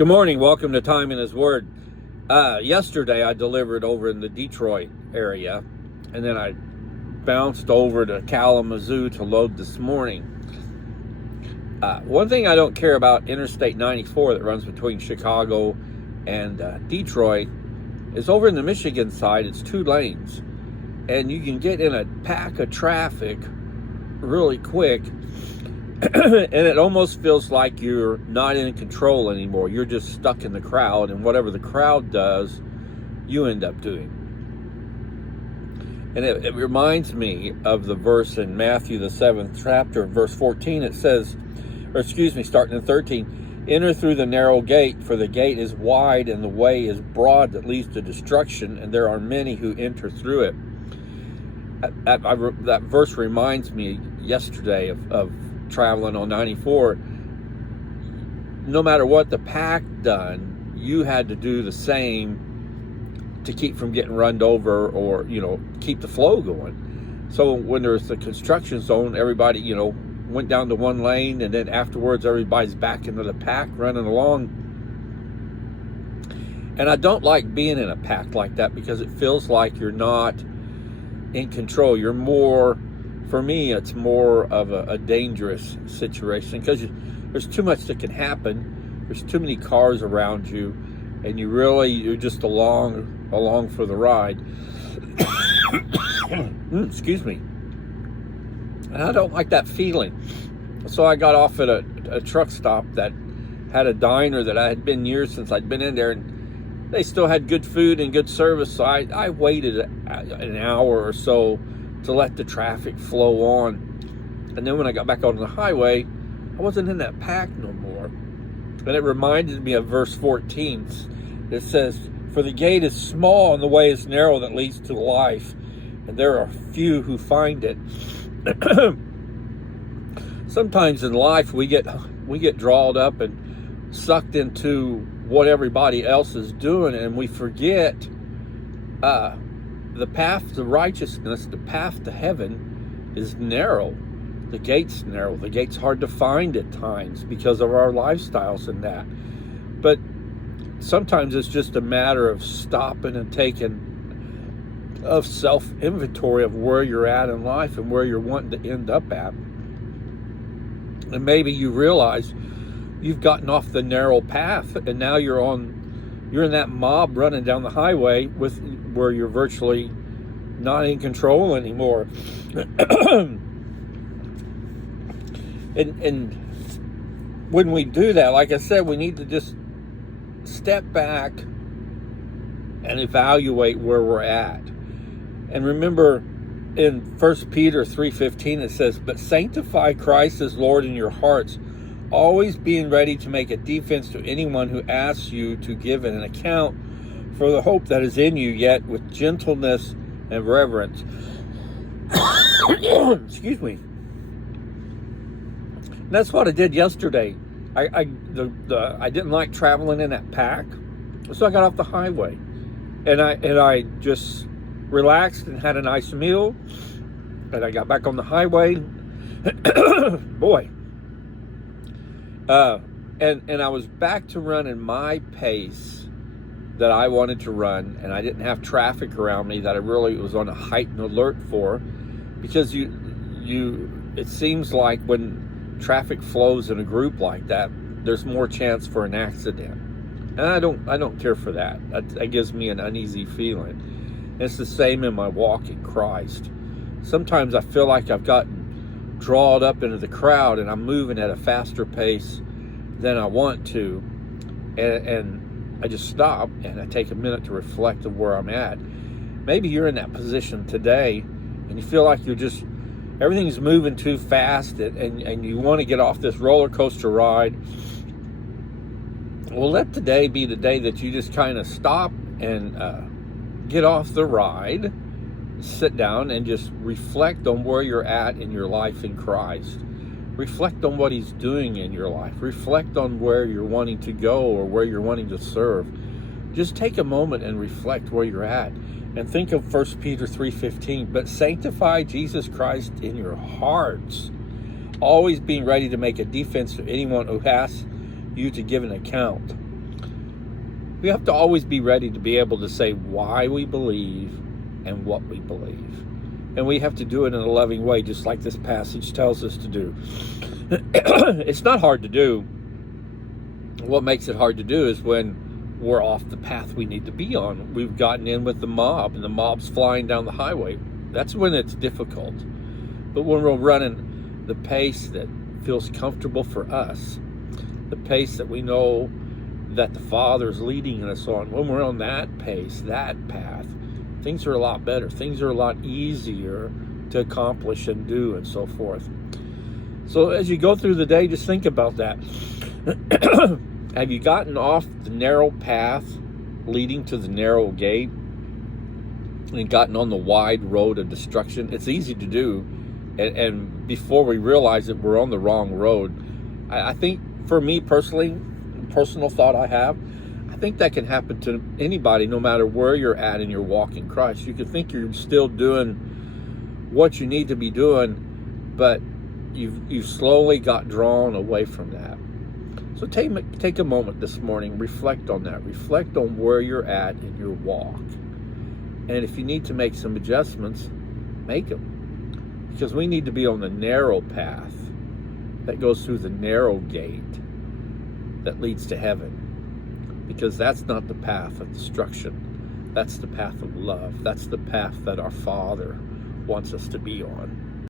Good morning. Welcome to Time in His Word. Yesterday I delivered over in the Detroit area, and then I bounced over to Kalamazoo to load this morning. One thing I don't care about Interstate 94 that runs between Chicago and Detroit is over in the Michigan side, it's 2 lanes. And you can get in a pack of traffic really quick. And it almost feels like you're not in control anymore. You're just stuck in the crowd, and whatever the crowd does, you end up doing. And it reminds me of the verse in Matthew, the 7th chapter, verse 14. It says, starting in 13, "Enter through the narrow gate, for the gate is wide and the way is broad that leads to destruction, and there are many who enter through it." That verse reminds me yesterday of traveling on 94. No matter what the pack done, you had to do the same to keep from getting run over, or keep the flow going. So when there's the construction zone, everybody went down to one lane, and then afterwards everybody's back into the pack running along. And I don't like being in a pack like that, because it feels like you're not in control. You're more, for me, it's more of a dangerous situation, because there's too much that can happen. There's too many cars around you, and you're just along for the ride. Excuse me. And I don't like that feeling. So I got off at a truck stop that had a diner that I had been years since I'd been in there, and they still had good food and good service. So I waited an hour or so to let the traffic flow on. And then when I got back on the highway, I wasn't in that pack no more. And it reminded me of verse 14. It says, "For the gate is small and the way is narrow that leads to life, and there are few who find it." Sometimes in life we get drawled up and sucked into what everybody else is doing, and we forget the path to righteousness, the path to heaven is narrow. The gate's narrow. The gate's hard to find at times because of our lifestyles and that. But sometimes it's just a matter of stopping and taking of self-inventory of where you're at in life and where you're wanting to end up at. And maybe you realize you've gotten off the narrow path, and now you're in that mob running down the highway where you're virtually not in control anymore. and when we do that, like I said, we need to just step back and evaluate where we're at. And remember, in 1 Peter 3:15, it says, "But sanctify Christ as Lord in your hearts, always being ready to make a defense to anyone who asks you to give an account for the hope that is in you, yet with gentleness and reverence." Excuse me. And that's what I did yesterday. I didn't like traveling in that pack, so I got off the highway, and I just relaxed and had a nice meal, and I got back on the highway. Boy. And I was back to running my pace that I wanted to run, and I didn't have traffic around me that I really was on a heightened alert for, because it seems like when traffic flows in a group like that, there's more chance for an accident, and I don't care for that. That gives me an uneasy feeling. And it's the same in my walk in Christ. Sometimes I feel like I've gotten drawn up into the crowd, and I'm moving at a faster pace than I want to, and I just stop and I take a minute to reflect on where I'm at. Maybe you're in that position today, and you feel like everything's moving too fast, and you want to get off this roller coaster ride. Well, let today be the day that you just kind of stop and get off the ride, sit down, and just reflect on where you're at in your life in Christ. Reflect on what He's doing in your life. Reflect on where you're wanting to go or where you're wanting to serve. Just take a moment and reflect where you're at. And think of 1 Peter 3:15. "But sanctify Jesus Christ in your hearts, always being ready to make a defense to anyone who asks you to give an account." We have to always be ready to be able to say why we believe and what we believe. And we have to do it in a loving way, just like this passage tells us to do. It's not hard to do. What makes it hard to do is when we're off the path we need to be on. We've gotten in with the mob, and the mob's flying down the highway. That's when it's difficult. But when we're running the pace that feels comfortable for us, the pace that we know that the Father's leading us on, when we're on that pace, that path, things are a lot better. Things are a lot easier to accomplish and do, and so forth. So as you go through the day, just think about that. Have you gotten off the narrow path leading to the narrow gate and gotten on the wide road of destruction? It's easy to do, and before we realize it, we're on the wrong road. I think, for me personally, personal thought I have, I think that can happen to anybody, no matter where you're at in your walk in Christ. You can think you're still doing what you need to be doing, but you've slowly got drawn away from that. So take a moment this morning, reflect on that. Reflect on where you're at in your walk. And if you need to make some adjustments, make them. Because we need to be on the narrow path that goes through the narrow gate that leads to heaven. Because that's not the path of destruction. That's the path of love. That's the path that our Father wants us to be on.